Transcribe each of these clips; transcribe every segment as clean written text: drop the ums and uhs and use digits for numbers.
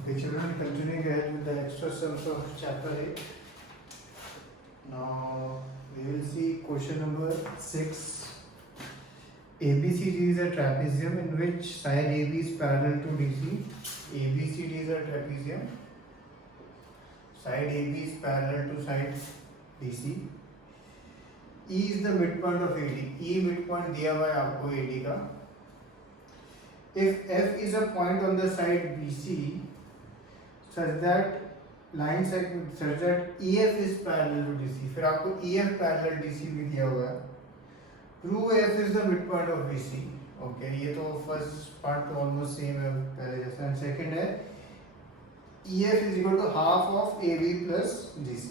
Okay, children, continuing ahead with the extra sums of chapter 8. Now we will see question number 6. ABCD is a trapezium in which side AB is parallel to DC. ABCD is a trapezium. Side AB is parallel to side DC. E is the midpoint of AD. E midpoint दिया हुआ है आपको AD का. If F is a point on the side BC such that line segment such that EF is parallel to DC, फिर आपको EF parallel DC भी दिया हुआ है. Prove F is the midpoint of BC. Okay, ये तो first part तो almost same है पहले जैसा. And second है EF is equal to half of AB plus DC.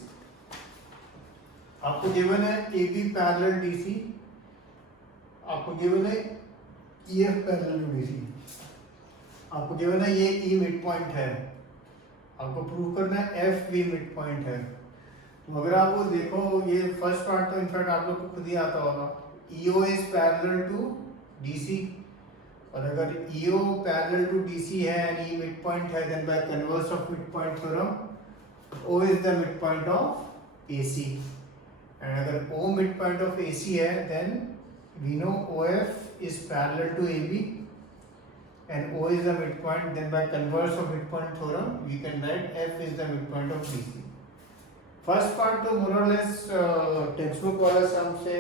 आपको गिवन है AB parallel DC, आपको गिवन है EF parallel to DC, आपको गिवन है ये E midpoint है, आपको प्रूव करना है एफ भी मिड पॉइंट है. तो अगर आप वो देखो ये फर्स्ट पार्ट तो इनफैक्ट आप लोग को खुद ही आता होगा. EO is parallel to DC, और अगर ईओ पैरेलल टू डीसी है एंड ई मिड पॉइंट है then by converse of mid point theorem O is the mid point of AC. And अगर O mid point of AC है then we know OF is parallel to AB and O is the midpoint, then by converse of midpoint theorem we can write F is the midpoint of DC. First part तो more or less textbook वाला sum से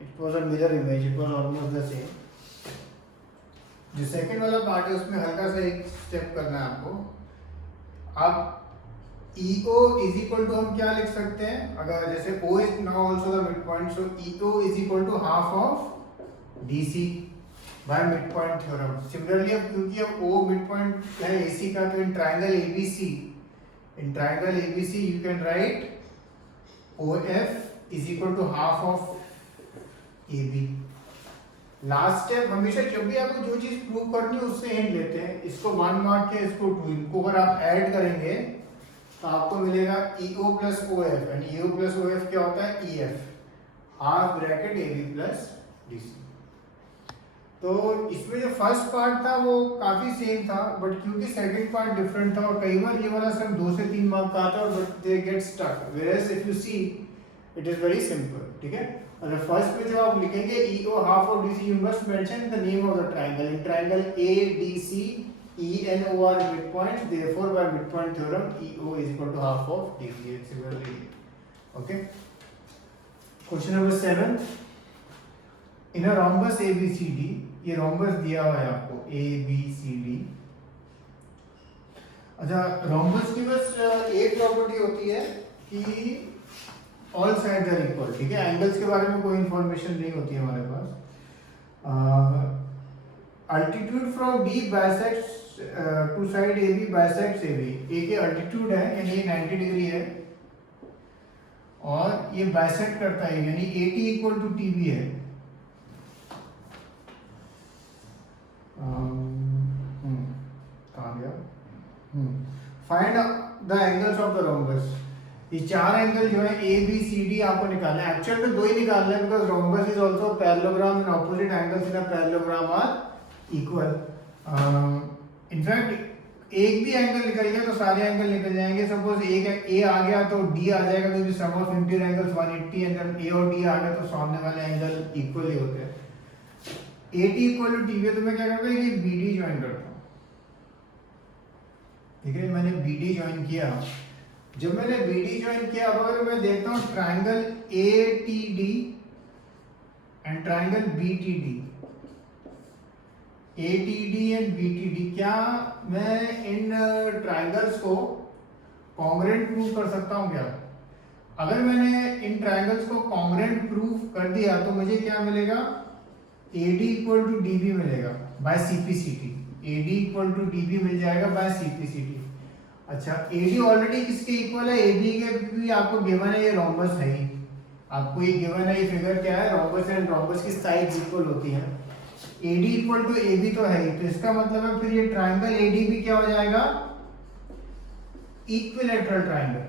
it was a mirror image, it was almost the same. जो second वाला part है उसमें हल्का सा एक step करना है आपको. अब EO is equal to हम क्या लिख सकते हैं, अगर जैसे O is now also the midpoint, so EO is equal to half of DC by midpoint theorem. Similarly अब क्योंकि अब O midpoint है AC का, तो in triangle ABC you can write OF is equal to half of AB. Last step हमेशा जब भी आपको जो चीज प्रूव करनी है उससे हिंट लेते हैं. इसको 1 मार्क के, इसको 2. इनको अगर आप ऐड करेंगे तो आपको मिलेगा EO plus OF and EO plus OF क्या होता है EF, half bracket AB plus DC. तो इसमें जो फर्स्ट पार्ट था वो काफी सेम था, बट क्योंकि सेकंड पार्ट डिफरेंट था और कई बार ये वाला सब 2 से 3 मार्क का आता है, but they get stuck. Whereas if you see it is very simple. ठीक है, अगर फर्स्ट में जब आप लिखेंगे EO half of DC you must mention the name of the triangle. In triangle ADC ENO are midpoints, therefore by midpoint theorem EO is equal to half of DC. Similarly, okay. Question number 7. In a rhombus ABCD, ये rhombus दिया हुआ है आपको ABCD. अच्छा, rhombus की बस एक property होती है कि all sides are equal. ठीक है, एंगल्स के बारे में कोई इंफॉर्मेशन नहीं होती है हमारे पास. Altitude from D bisects to side AB bisects AB. A के अल्टीट्यूड है यानी ये 90 डिग्री है और ये बाइसेक्ट करता है यानी AT इक्वल टू TB है. Find the angles of the rhombus. ये चार एंगल जो है ए बी सी डी आपको निकालना है. एक्चुअल में 2 ही निकालना है because rhombus is also parallelogram and opposite angles in a parallelogram are equal. In fact एक भी एंगल निकल गया तो सारे एंगल निकल जाएंगे. सपोज एक ए आ गया तो डी आ जाएगा क्योंकि सम ऑफ इंटीरियर एंगल्स 180 एंड ए और डी आ गया तो सामने वाले एंगल इक्वल ही होते हैं. AT इक्वल टू TB, तो मैं क्या करता हूँ कि BD ज्वाइन करता हूँ. ठीक है, मैंने BD ज्वाइन किया. जब मैंने BD ज्वाइन किया अब अगर मैं देखता हूँ triangle ATD and triangle BTD, ATD and BTD, क्या मैं इन ट्रायंगल्स को कॉन्ग्रुएंट प्रूव कर सकता हूँ क्या? अगर मैंने इन ट्रायंगल्स को कॉन्ग्रुएंट प्रूव कर दिया तो मुझे क्या मिलेगा, AD इक्वल टू DB मिलेगा by CPCT. AD equal to DB मिल जाएगा बाय CPCT. अच्छा, AD ऑलरेडी किसके इक्वल है, AB के भी आपको गिवन है, ये रोम्बस है ही. आपको ये गिवन है, ये फिगर क्या है, रोम्बस एंड रोम्बस की साइड्स इक्वल होती हैं. AD इक्वल टू AB तो है ही, तो इसका मतलब है फिर ये ट्रायंगल ADB क्या हो जाएगा, इक्विलैटरल ट्रायंगल.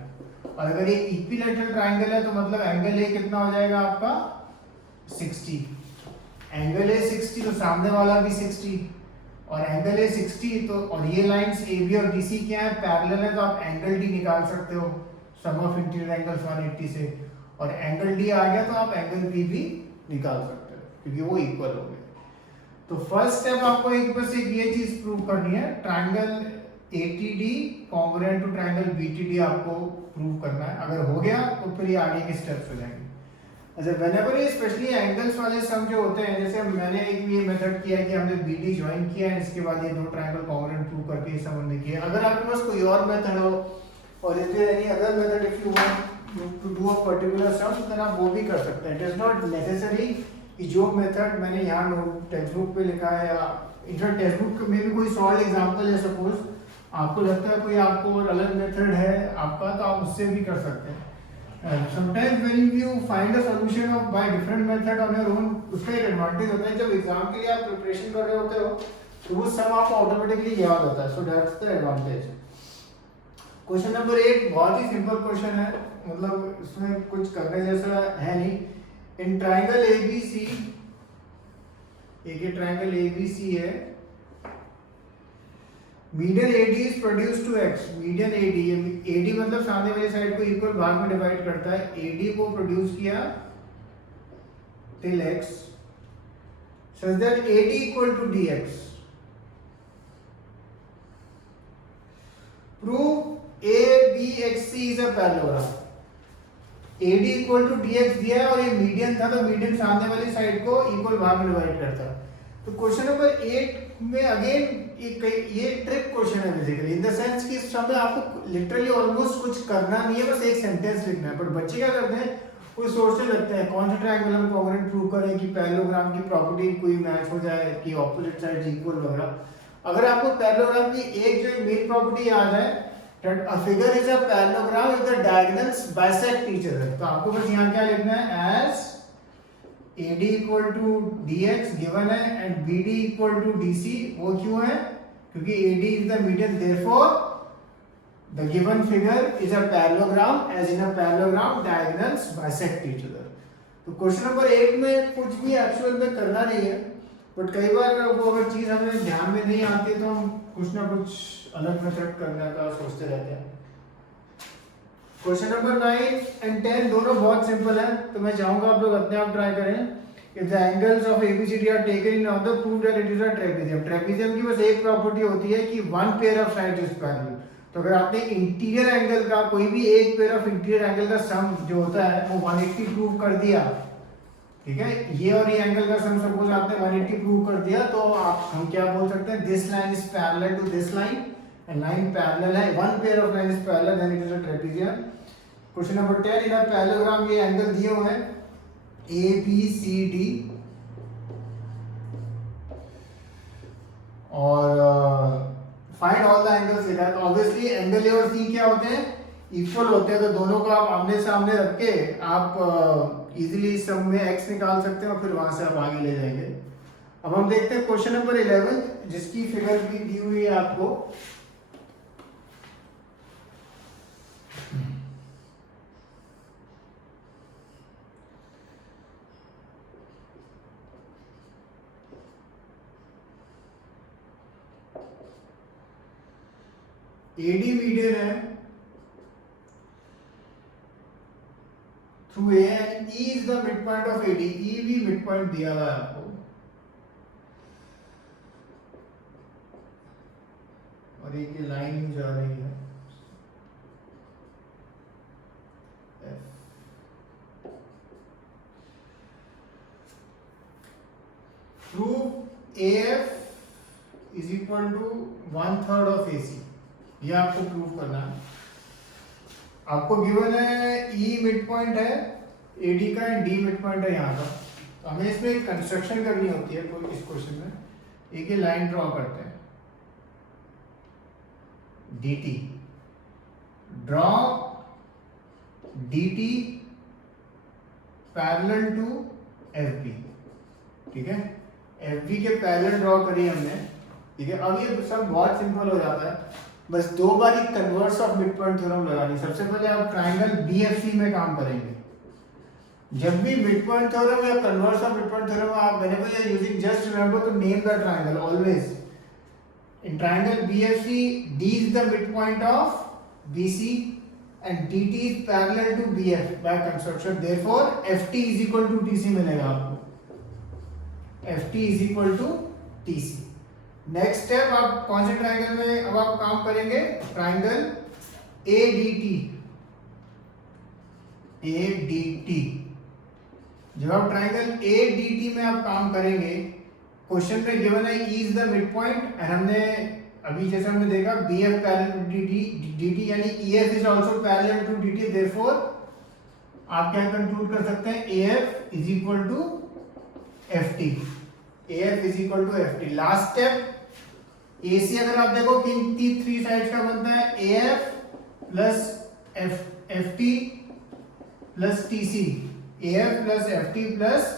और अगर ये इक्विलैटरल ट्रायंगल है तो मतलब एंगल A कितना हो जाएगा आपका 60. एंगल है 60 तो सामने वाला भी 60. और एंगल है 60, तो और ये लाइंस ए बी और डी सी क्या है, पैरेलल है, तो आप एंगल डी निकाल सकते हो सम ऑफ इंटीरियर एंगल्स 180 से, और एंगल डी आ गया तो आप एंगल बी भी निकाल सकते हो क्योंकि वो इक्वल हो गए। तो फर्स्ट स्टेप आपको एक बस एक ये चीज प्रूव करनी है, triangle ATD congruent to triangle BTD आपको प्रूव करना है। अगर हो गया तो फिर ये आगे के स्टेप्स हो जाएंगे। अच्छा, व्हेनेवर ये स्पेशली एंगल्स वाले सम जो होते हैं, जैसे मैंने एक ये मेथड किया है कि हमने BD ज्वाइन किया है, इसके बाद ये दो ट्रायंगल कॉन्ग्रुएंट प्रूव करके ये सम हमने किया। अगर आपके पास कोई और मेथड हो और if there any other method if you want to do a particular sum, then आप वो भी कर सकते हैं। इट इज नॉट नेसेसरी कि जो मेथड मैंने यहाँ टेक्स्ट बुक पे लिखा है या इनफैक्ट टेक्स्ट बुक में भी कोई सॉल्व एग्जांपल है, सपोज आपको लगता है कोई आपको और अलग मेथड है आपका, तो आप उससे भी कर सकते हैं। Sometimes when you find a solution of by different method on your own, उसका एक एडवांटेज होता है, जब एग्जाम के लिए आप प्रिपरेशन कर रहे होते हो तो वो सब आपको ऑटोमेटिकली याद होता है। So that's the advantage. Question number 8 बहुत ही सिंपल क्वेश्चन है, मतलब इसमें कुछ करने जैसा है नहीं। इन ट्रायंगल ABC, एक ये ट्रायंगल ABC है, median AD is produce to x, median AD मतलब सामने वाली साइड को इक्वल भाग में डिवाइड करता है, AD को प्रोड्यूस किया till x such that AD equal to dx। prove ABXC is a parallelogram। AD equal to dx दिया है और ये मीडियन था, तो मीडियन सामने वाली साइड को इक्वल भाग में डिवाइड करता है। तो क्वेश्चन नंबर 8 में अगेन ये ट्रिक क्वेश्चन है बेसिकली, इन द सेंस कि इस समय आपको लिटरली ऑलमोस्ट कुछ करना नहीं है, बस एक सेंटेंस लिखना है। पर बच्चे क्या करते हैं, कोई सोचने लगते हैं कौन सा ट्रायंगल हम कॉन्ग्रुएंट प्रूव करें कि पैरेललोग्राम की प्रॉपर्टी कोई मैच हो जाए कि ऑपोजिट साइड्स इक्वल वगैरह। अगर आपको पैरेललोग्राम की एक जो मेन प्रॉपर्टी याद है, that a figure is a parallelogram if the diagonals bisect each other, तो आपको बस यहाँ क्या लिखना है, as AD equal to dx given है and BD equal to DC। वो क्यों है, क्योंकि AD is the median, therefore the given figure is a parallelogram, as in a parallelogram diagonals bisect each other। तो क्वेश्चन नंबर 8 में कुछ भी actual में करना नहीं है, बट कई बार वो अगर चीज हमें ध्यान में नहीं आती तो हम कुछ ना कुछ अलग मेथड करने का सोचते रहते हैं। क्वेश्चन नंबर 9 and 10 दोनों बहुत सिंपल है, तो मैं चाहूंगा आप लोग अपने आप ट्राई करें। If the angles of ABCD are taken in order, prove that it is a trapezium। Trapezium की बस एक प्रॉपर्टी होती है कि one pair of sides is parallel। तो अगर आपने इंटीरियर एंगल का कोई भी एक पेयर ऑफ इंटीरियर एंगल का सम जो होता है वो 180 प्रूव कर दिया, ठीक है, ये और ये एंगल का सम सपोज आपने 180 प्रूव कर दिया, तो आप हम क्या बोल सकते हैं, this line is parallel to this line and line parallel है, one pair of line is parallel, then it is a trapezium. Question number 10, in a parallelogram ये एंगल दिए हुए हैं ABCD और फाइंड ऑल द एंगल्स लिखा है। तो obviously angle A और सी क्या होते हैं, इक्वल होते हैं, तो दोनों को आप आमने सामने रख के आप इजीली सम में x निकाल सकते हैं और फिर वहां से आप आगे ले जाएंगे। अब हम देखते हैं क्वेश्चन नंबर 11 जिसकी फिगर भी दी हुई है आपको। AD मीडियन है through A and E is the mid point of AD। E भी मिड पॉइंट दिया हुआ है आपको, और एक ये लाइन ही जा रही है through AF is equal to 1/3 of AC। ये आपको प्रूव करना है। आपको गिवन है E मिड पॉइंट है AD का एंड D मिड पॉइंट है यहाँ का, तो हमें इसमें एक कंस्ट्रक्शन करनी होती है कोई इस क्वेश्चन में। एक ये लाइन ड्रॉ करते हैं DT, draw DT parallel to FB, ठीक है, FB के पैरेलल ड्रॉ करिए हमने, ठीक है। अब ये सब बहुत सिंपल हो जाता है, बस दो बार ही converse of mid point theorem लगानी। सबसे पहले आप ट्रायंगल BFC में काम करेंगे। जब भी मिड पॉइंट थ्योरम या converse of mid point theorem आप whenever you are using, just remember to name the triangle always. in triangle BFC, D is the midpoint of BC and DT is parallel to BF by construction. Therefore, FT is equal to TC मिलेगा आपको. FT is equal to TC. Next step आप कौन से triangle में अब आप काम करेंगे? Triangle ADT. ADT. जब आप ट्राइंगल ADT में आप काम करेंगे, क्वेश्चन में गिवन है E is the mid point and हमने अभी जैसे हमने देखा BF पैरेलल टू DT यानी EF is also parallel to DT. Therefore आप क्या कंक्लूड कर सकते हैं? AF is equal to FT. AF is equal to FT. Last step AC अगर आप देखो कि इन थ्री साइड्स का बनता है AF plus FT plus TC. AF plus FT plus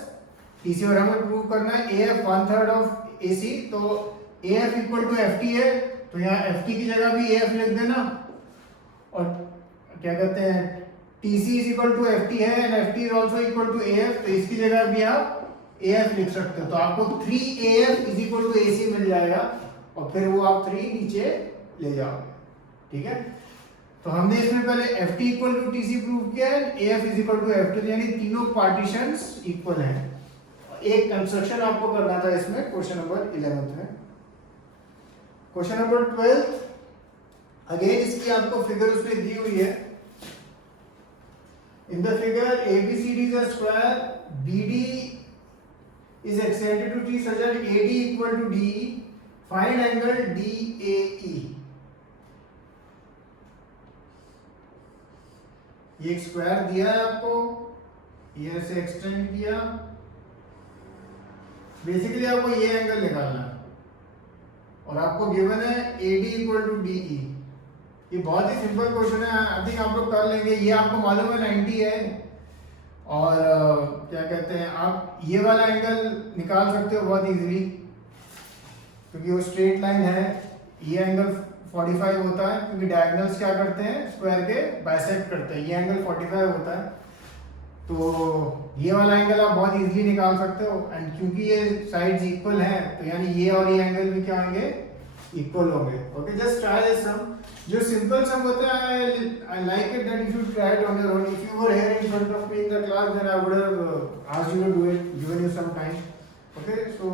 TC और हमें प्रूव करना है AF 1/3 ऑफ AC. तो AF इक्वल टू FT है तो यहाँ FT की जगह भी AF लिख देना और क्या कहते हैं TC is equal to FT है and FT is also equal to AF. तो इसकी जगह भी आप AF लिख सकते हो. तो आपको 3AF is equal to AC मिल जाएगा और फिर वो आप 3 नीचे ले जाओगे. ठीक है, तो हमने इसमें पहले FT equal to TC prove किया है, AF is equal to FT यानी तीनों पार्टीशंस इक्वल हैं. एक कंस्ट्रक्शन आपको करना था इसमें क्वेश्चन नंबर 11 में. क्वेश्चन नंबर 12 अगेन इसकी आपको फिगर उसमें दी हुई है. In the figure ABCD is a square, BD is extended to T such that AD equal to DE. Find angle DAE. ये एक स्क्वायर दिया है आपको, ये ऐसे एक्सटेंड किया. बेसिकली आपको ये एंगल निकालना है और आपको गिवन है AD इक्वल टू DE. ये बहुत ही सिंपल क्वेश्चन है, आई थिंक आप लोग कर लेंगे. ये आपको मालूम है 90 है और क्या कहते हैं आप ये वाला एंगल निकाल सकते हो बहुत इजीली क्योंकि वो स्ट्रेट लाइन है. ये एंगल 45 होता है क्योंकि डायगोनल्स क्या करते हैं स्क्वायर के बाइसेक्ट करते हैं. ये एंगल 45 होता है तो ये वाला एंगल आप बहुत इजीली निकाल सकते हो. एंड क्योंकि ये साइड्स इक्वल हैं तो यानी ये और ये एंगल भी क्या होंगे? इक्वल होंगे. Okay, just try this sum. जो सिंपल सम होता है I like it that if you try it on your own. If you were here in front of me in the class then I would have asked you to do it, given you some time. Okay, so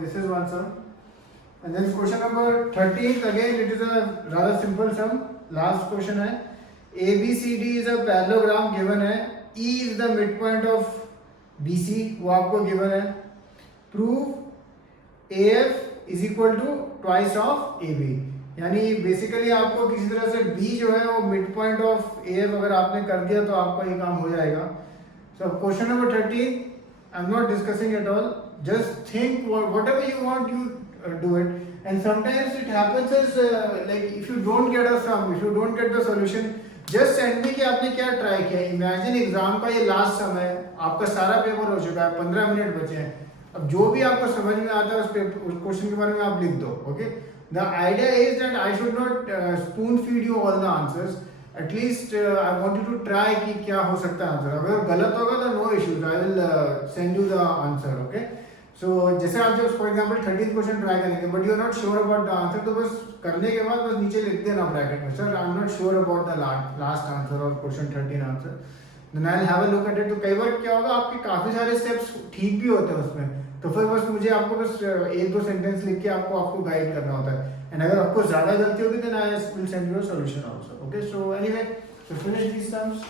this is one sum. And then question number 13 again it is a rather simple sum. Last question है ABCD is a parallelogram given है. E is the midpoint of BC, वो आपको given है. Prove AF is equal to twice of AB. यानी basically आपको किसी तरह से B जो है वो midpoint of AF अगर आपने कर दिया तो आपका ये काम हो जाएगा. So question number 13, I'm not discussing at all. Just think whatever you want, you do it. And sometimes it happens as like if you don't get a sum, if you don't get the solution, just send me कि आपने क्या try किया. Imagine exam का ये last समय है, आपका सारा पेपर हो चुका है, 15 मिनट बचे हैं. अब जो भी आपको समझ में आता है उस क्वेश्चन के बारे में आप लिख दो. Okay, the idea is that I should not spoon feed you all the answers. At least I want you to try कि क्या हो सकता है आंसर. अगर गलत होगा तो no issues, I will send you the answer. Okay, so जैसे आप जब for example 13th question try करेंगे but you are not sure about the answer, तो बस करने के बाद बस नीचे लिख देना ब्रैकेट में, sir I am not sure about the last answer और question 13 answer. Then I will have a look at it. तो कई बार क्या होगा आपके काफी सारे स्टेप्स ठीक भी होते हैं उसमें, तो फिर बस मुझे आपको बस 1-2 सेंटेंस लिख के आपको गाइड करना होता है. एंड अगर आपको ज्यादा गलती होगी then I will send you a solution also. Okay, so anyway, so finish these terms.